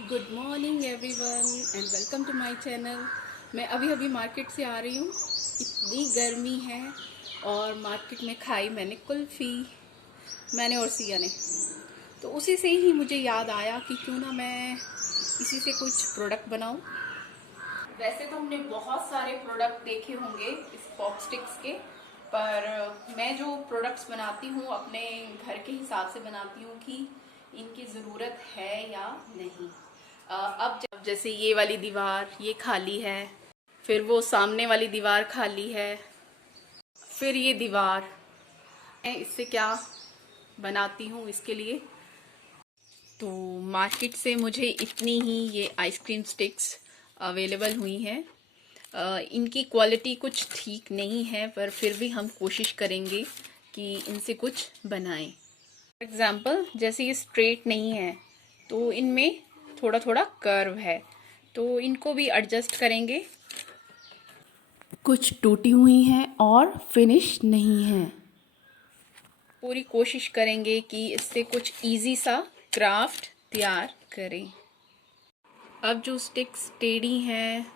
Good morning everyone and welcome to my channel. मैं अभी अभी मार्केट से आ रही हूँ। इतनी गर्मी है और मार्केट में खाई मैंने कुल्फ़ी, मैंने और सिया ने। तो उसी से ही मुझे याद आया कि क्यों ना मैं इसी से कुछ प्रोडक्ट बनाऊँ। वैसे तो हमने बहुत सारे प्रोडक्ट देखे होंगे इस पॉप स्टिक्स के, पर मैं जो प्रोडक्ट्स बनाती हूँ अपने घर के हिसाब से बनाती हूँ कि इनकी ज़रूरत है या नहीं। अब जैसे ये वाली दीवार ये खाली है, फिर वो सामने वाली दीवार खाली है, फिर ये दीवार, मैं इससे क्या बनाती हूँ इसके लिए। तो मार्केट से मुझे इतनी ही ये आइसक्रीम स्टिक्स अवेलेबल हुई हैं। इनकी क्वालिटी कुछ ठीक नहीं है, पर फिर भी हम कोशिश करेंगे कि इनसे कुछ बनाएं। फॉर एग्ज़ाम्पल जैसे ये स्ट्रेट नहीं है तो इनमें थोड़ा थोड़ा कर्व है, तो इनको भी एडजस्ट करेंगे। कुछ टूटी हुई हैं और फिनिश नहीं है। पूरी कोशिश करेंगे कि इससे कुछ इजी सा क्राफ्ट तैयार करें। अब जो स्टिक्स टेढ़ी हैं,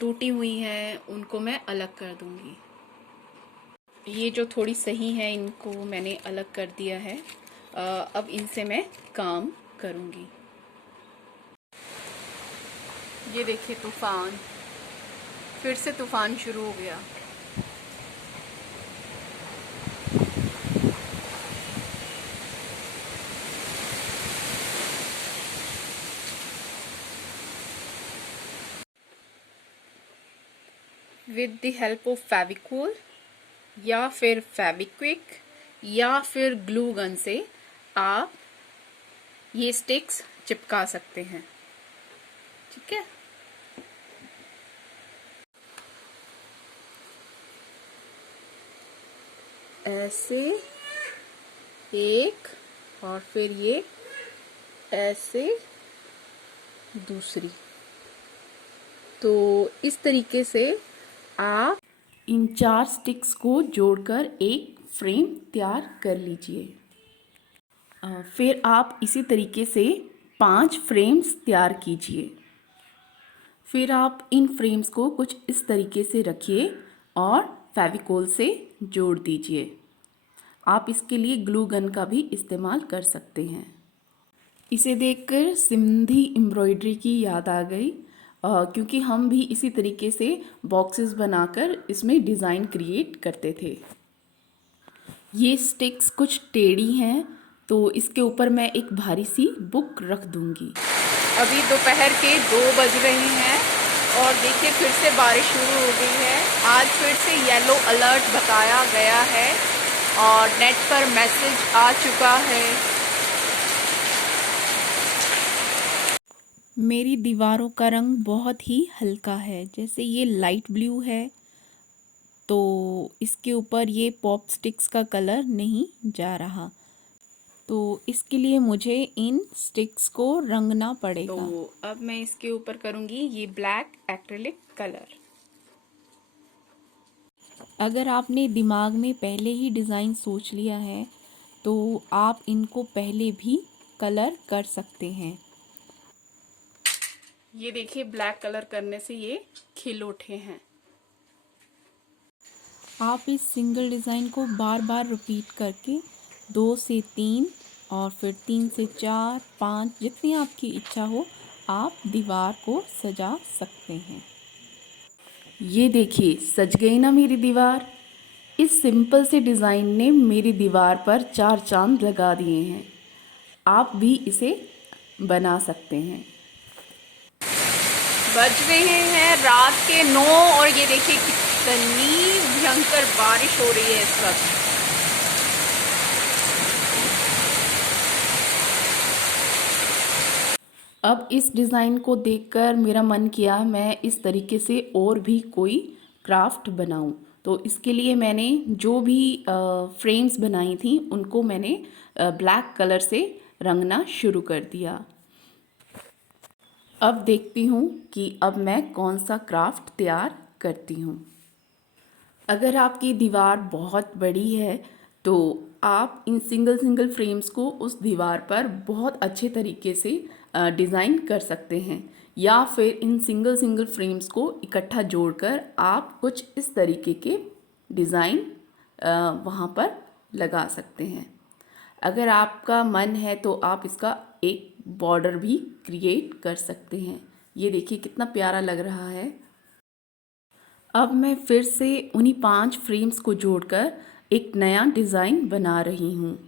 टूटी हुई हैं, उनको मैं अलग कर दूंगी। ये जो थोड़ी सही है इनको मैंने अलग कर दिया है। अब इनसे मैं काम करूंगी। ये देखिए तूफान, फिर से तूफान शुरू हो गया। With the help of Fevicol या फिर फेविक्विक या फिर ग्लू गन से आप ये स्टिक्स चिपका सकते हैं। ठीक है। ऐसे एक, और फिर ये ऐसे दूसरी। तो इस तरीके से आप इन 4 स्टिक्स को जोड़कर एक फ्रेम तैयार कर लीजिए। फिर आप इसी तरीके से 5 फ्रेम्स तैयार कीजिए। फिर आप इन फ्रेम्स को कुछ इस तरीके से रखिए और फेविकोल से जोड़ दीजिए। आप इसके लिए ग्लू गन का भी इस्तेमाल कर सकते हैं। इसे देखकर सिंधी एम्ब्रॉयडरी की याद आ गई, क्योंकि हम भी इसी तरीके से बॉक्सेस बनाकर इसमें डिज़ाइन क्रिएट करते थे। ये स्टिक्स कुछ टेढ़ी हैं, तो इसके ऊपर मैं एक भारी सी बुक रख दूंगी। अभी दोपहर के 2 बज रहे हैं और देखिए फिर से बारिश शुरू हो गई है। आज फिर से येलो अलर्ट बताया गया है और नेट पर मैसेज आ चुका है। मेरी दीवारों का रंग बहुत ही हल्का है, जैसे ये लाइट ब्लू है, तो इसके ऊपर ये पॉप स्टिक्स का कलर नहीं जा रहा, तो इसके लिए मुझे इन स्टिक्स को रंगना पड़ेगा। तो अब मैं इसके ऊपर करूँगी ये ब्लैक एक्रिलिक कलर। अगर आपने दिमाग में पहले ही डिज़ाइन सोच लिया है तो आप इनको पहले भी कलर कर सकते हैं। ये देखिए ब्लैक कलर करने से ये खिल उठे हैं। आप इस सिंगल डिज़ाइन को बार बार रिपीट करके 2 से 3 और फिर 3 से 4, 5 जितनी आपकी इच्छा हो आप दीवार को सजा सकते हैं। ये देखिए सज गई ना मेरी दीवार। इस सिंपल से डिज़ाइन ने मेरी दीवार पर 4 चांद लगा दिए हैं। आप भी इसे बना सकते हैं। बज रहे हैं रात के 9 और ये देखिए कितनी भयंकर बारिश हो रही है इस वक्त। अब इस डिज़ाइन को देखकर मेरा मन किया मैं इस तरीके से और भी कोई क्राफ्ट बनाऊं। तो इसके लिए मैंने जो भी फ्रेम्स बनाई थी उनको मैंने ब्लैक कलर से रंगना शुरू कर दिया। अब देखती हूँ कि अब मैं कौन सा क्राफ्ट तैयार करती हूँ। अगर आपकी दीवार बहुत बड़ी है तो आप इन सिंगल सिंगल फ्रेम्स को उस दीवार पर बहुत अच्छे तरीके से डिज़ाइन कर सकते हैं, या फिर इन सिंगल सिंगल फ्रेम्स को इकट्ठा जोड़कर आप कुछ इस तरीके के डिज़ाइन वहाँ पर लगा सकते हैं। अगर आपका मन है तो आप इसका एक बॉर्डर भी क्रिएट कर सकते हैं। ये देखिए कितना प्यारा लग रहा है। अब मैं फिर से उन्हीं 5 फ्रेम्स को जोड़कर एक नया डिज़ाइन बना रही हूँ।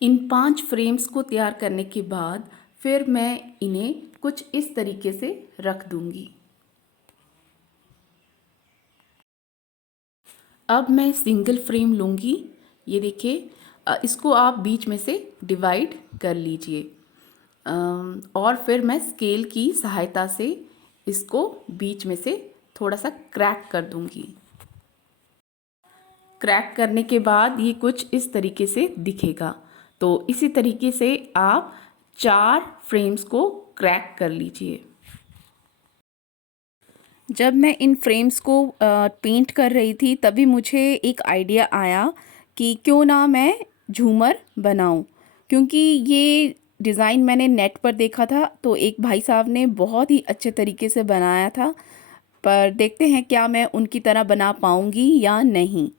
इन 5 फ्रेम्स को तैयार करने के बाद फिर मैं इन्हें कुछ इस तरीके से रख दूँगी। अब मैं सिंगल फ्रेम लूँगी। ये देखिए, इसको आप बीच में से डिवाइड कर लीजिए, और फिर मैं स्केल की सहायता से इसको बीच में से थोड़ा सा क्रैक कर दूँगी। क्रैक करने के बाद ये कुछ इस तरीके से दिखेगा। तो इसी तरीके से आप 4 फ्रेम्स को क्रैक कर लीजिए। जब मैं इन फ्रेम्स को पेंट कर रही थी तभी मुझे एक आइडिया आया कि क्यों ना मैं झूमर बनाऊं, क्योंकि ये डिज़ाइन मैंने नेट पर देखा था तो एक भाई साहब ने बहुत ही अच्छे तरीके से बनाया था, पर देखते हैं क्या मैं उनकी तरह बना पाऊंगी या नहीं।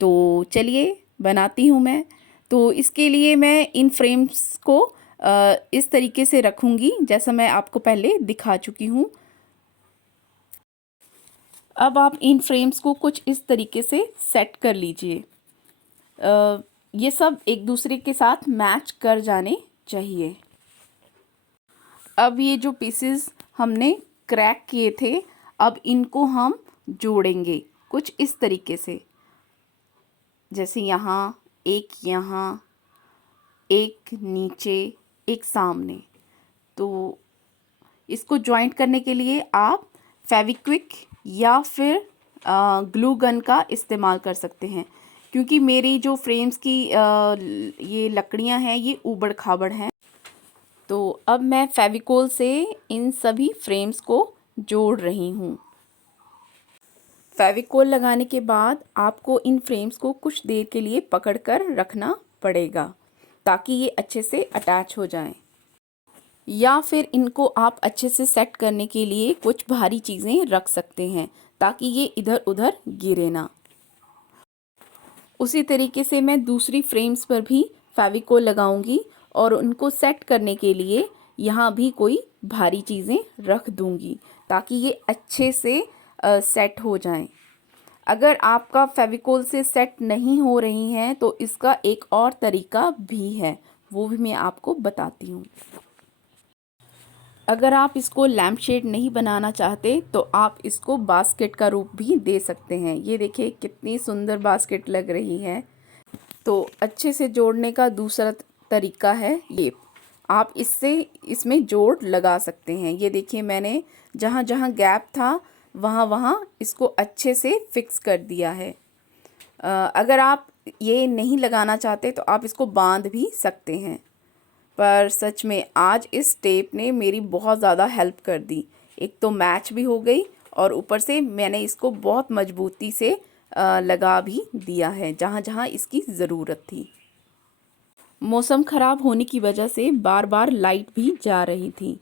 तो चलिए बनाती हूँ मैं। तो इसके लिए मैं इन फ्रेम्स को इस तरीके से रखूँगी जैसा मैं आपको पहले दिखा चुकी हूँ। अब आप इन फ्रेम्स को कुछ इस तरीके से सेट कर लीजिए। ये सब एक दूसरे के साथ मैच कर जाने चाहिए। अब ये जो पीसेस हमने क्रैक किए थे, अब इनको हम जोड़ेंगे कुछ इस तरीके से, जैसे यहाँ एक नीचे, एक सामने। तो इसको जॉइंट करने के लिए आप फेविक्विक या फिर ग्लू गन का इस्तेमाल कर सकते हैं, क्योंकि मेरी जो फ्रेम्स की ये लकड़ियां हैं ये ऊबड़ खाबड़ हैं। तो अब मैं फेविकोल से इन सभी फ्रेम्स को जोड़ रही हूँ। फेविकोल लगाने के बाद आपको इन फ्रेम्स को कुछ देर के लिए पकड़कर रखना पड़ेगा ताकि ये अच्छे से अटैच हो जाएं। या फिर इनको आप अच्छे से सेट करने के लिए कुछ भारी चीज़ें रख सकते हैं ताकि ये इधर उधर गिरे ना। उसी तरीके से मैं दूसरी फ्रेम्स पर भी फेविकोल लगाऊंगी और उनको सेट करने के लिए यहाँ भी कोई भारी चीज़ें रख दूंगी ताकि ये अच्छे से सेट हो जाएं। अगर आपका फेविकोल से सेट नहीं हो रही हैं तो इसका एक और तरीका भी है, वो भी मैं आपको बताती हूँ। अगर आप इसको लैम्प शेड नहीं बनाना चाहते तो आप इसको बास्केट का रूप भी दे सकते हैं। ये देखिए कितनी सुंदर बास्केट लग रही है। तो अच्छे से जोड़ने का दूसरा तरीका है लेप। आप इससे इसमें जोड़ लगा सकते हैं। ये देखिए मैंने जहाँ जहाँ गैप था वहाँ वहाँ इसको अच्छे से फिक्स कर दिया है। अगर आप ये नहीं लगाना चाहते तो आप इसको बांध भी सकते हैं, पर सच में आज इस टेप ने मेरी बहुत ज़्यादा हेल्प कर दी। एक तो मैच भी हो गई और ऊपर से मैंने इसको बहुत मजबूती से लगा भी दिया है जहाँ जहाँ इसकी ज़रूरत थी। मौसम ख़राब होने की वजह से बार बार लाइट भी जा रही थी,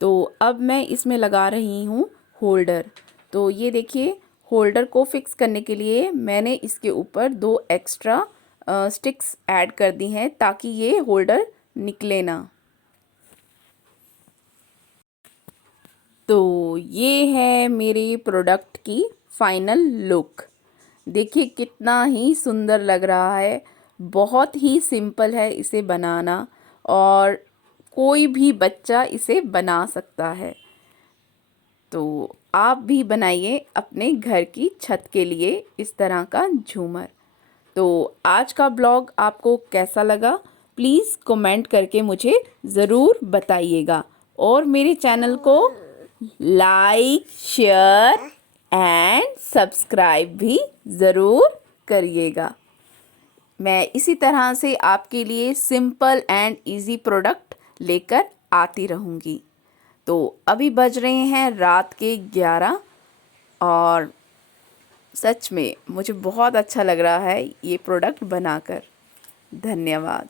तो अब मैं इसमें लगा रही हूँ होल्डर। तो ये देखिए होल्डर को फिक्स करने के लिए मैंने इसके ऊपर 2 एक्स्ट्रा स्टिक्स ऐड कर दी हैं ताकि ये होल्डर निकले ना। तो ये है मेरे प्रोडक्ट की फाइनल लुक। देखिए कितना ही सुंदर लग रहा है। बहुत ही सिंपल है इसे बनाना और कोई भी बच्चा इसे बना सकता है। तो आप भी बनाइए अपने घर की छत के लिए इस तरह का झूमर। तो आज का ब्लॉग आपको कैसा लगा प्लीज़ कमेंट करके मुझे ज़रूर बताइएगा, और मेरे चैनल को लाइक शेयर एंड सब्सक्राइब भी ज़रूर करिएगा। मैं इसी तरह से आपके लिए सिंपल एंड इजी प्रोडक्ट लेकर आती रहूँगी। तो अभी बज रहे हैं रात के 11 और सच में मुझे बहुत अच्छा लग रहा है ये प्रोडक्ट बनाकर। धन्यवाद।